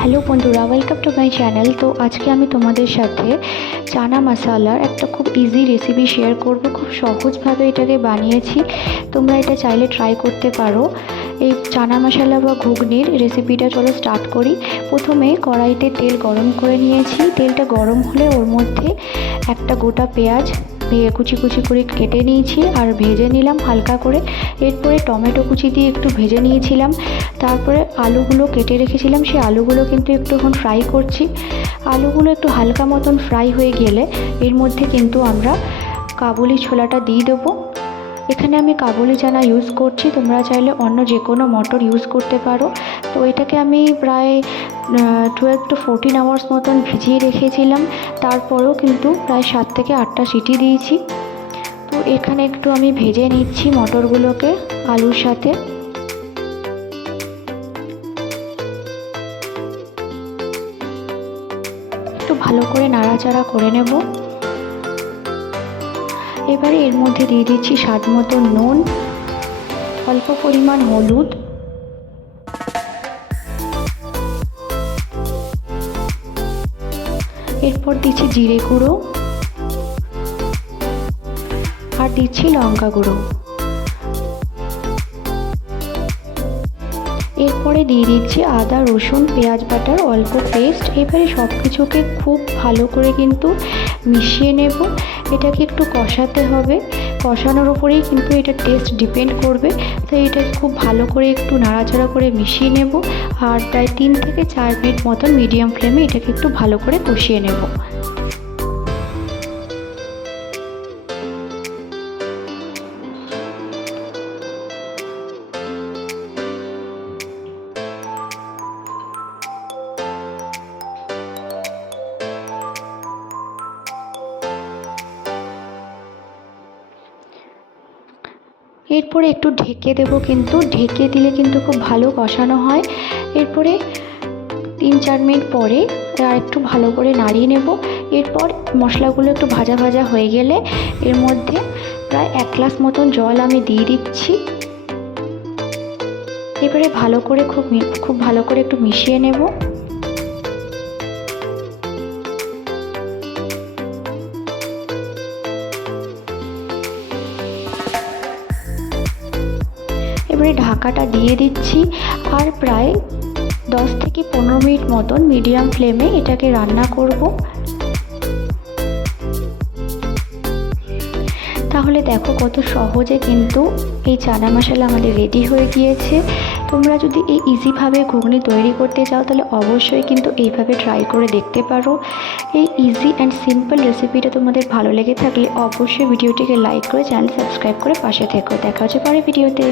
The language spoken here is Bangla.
হ্যালো বন্ধুরা ওয়েলকাম টু মাই চ্যানেল তো আজকে আমি তোমাদের সাথে চানা মশালার একটা খুব ইজি রেসিপি শেয়ার করব। খুব সহজভাবে এটাকে বানিয়েছি। তোমরা এটা চাইলে ট্রাই করতে পারো। এই চানা মশলা বা ঘুগনির রেসিপিটা চলো স্টার্ট করি। প্রথমে কড়াইতে তেল গরম করে নিয়েছি। তেলটা গরম হলে ওর মধ্যে একটা গোটা পেঁয়াজ কুচি কুচি করে কেটে নিয়েছি আর ভেজে নিলাম হালকা করে। এরপরে টমেটো কুচি দিয়ে একটু ভেজে নিয়েছিলাম। তারপরে আলুগুলো কেটে রেখেছিলাম। সেই আলুগুলো কিন্তু একটু এখন ফ্রাই করছি। আলুগুলো একটু হালকা মতন ফ্রাই হয়ে গেলে এর মধ্যে কিন্তু আমরা কাবুলি ছোলাটা দিয়ে দেবো। এখানে আমি কাবুলি চানা ইউজ করছি। তোমরা চাইলে অন্য যে কোনো মটর ইউজ করতে পারো। তো এটাকে আমি প্রায় টুয়েলভ টু ফোরটিন আওয়ার্স মতন ভিজিয়ে রেখেছিলাম। তারপরেও কিন্তু প্রায় সাত থেকে আটটা সিটি দিয়েছি। তো এখানে একটু আমি ভেজে নিচ্ছি মটরগুলোকে আলুর সাথে। একটু ভালো করে নাড়াচাড়া করে নেব। এবারে এর মধ্যে দিয়ে দিচ্ছি স্বাদ মতো নুন, অল্প পরিমাণ হলুদ। এরপর দিচ্ছি জিরে গুঁড়ো আর দিচ্ছি লঙ্কা গুঁড়ো। এরপরে দিয়ে দিচ্ছি আদা, রসুন, পেঁয়াজ বাটার, অল্প পেস্ট এবারে সব কিছুকে খুব ভালো করে কিন্তু মিশিয়ে নেব। এটাকে একটু কষাতে হবে। কষানোর ওপরেই কিন্তু এটা টেস্ট ডিপেন্ড করবে। তো এটাকে খুব ভালো করে একটু নাড়াচাড়া করে মিশিয়ে নেব। আর প্রায় তিন থেকে চার মিনিট মতন মিডিয়াম ফ্লেমে এটাকে একটু ভালো করে কষিয়ে নেব। এরপরে একটু ঢেকে দেব কিন্তু, ঢেকে দিলে কিন্তু খুব ভালো কষানো হয়। এরপরে তিন চার মিনিট পরে আর একটু ভালো করে নাড়িয়ে নেব। এরপর মশলাগুলো একটু ভাজা ভাজা হয়ে গেলে এর মধ্যে প্রায় এক গ্লাস মতন জল আমি দিয়ে দিচ্ছি। এবারে ভালো করে খুব খুব ভালো করে একটু মিশিয়ে নেব। এবারে ঢাকাটা দিয়ে দিচ্ছি আর প্রায় দশ থেকে পনেরো মিনিট মতন মিডিয়াম ফ্লেমে এটাকে রান্না করব। তাহলে দেখো কত সহজে কিন্তু এই চানা মশলা আমাদের রেডি হয়ে গিয়েছে। তোমরা যদি এই ইজিভাবে ঘুগনি তৈরি করতে চাও, তাহলে অবশ্যই কিন্তু এইভাবে ট্রাই করে দেখতে পারো। এই ইজি অ্যান্ড সিম্পল রেসিপিটা তোমাদের ভালো লেগে থাকলে অবশ্যই ভিডিওটিকে লাইক করে চ্যানেল সাবস্ক্রাইব করে পাশে থেকো। দেখা হচ্ছে পরে ভিডিওতে।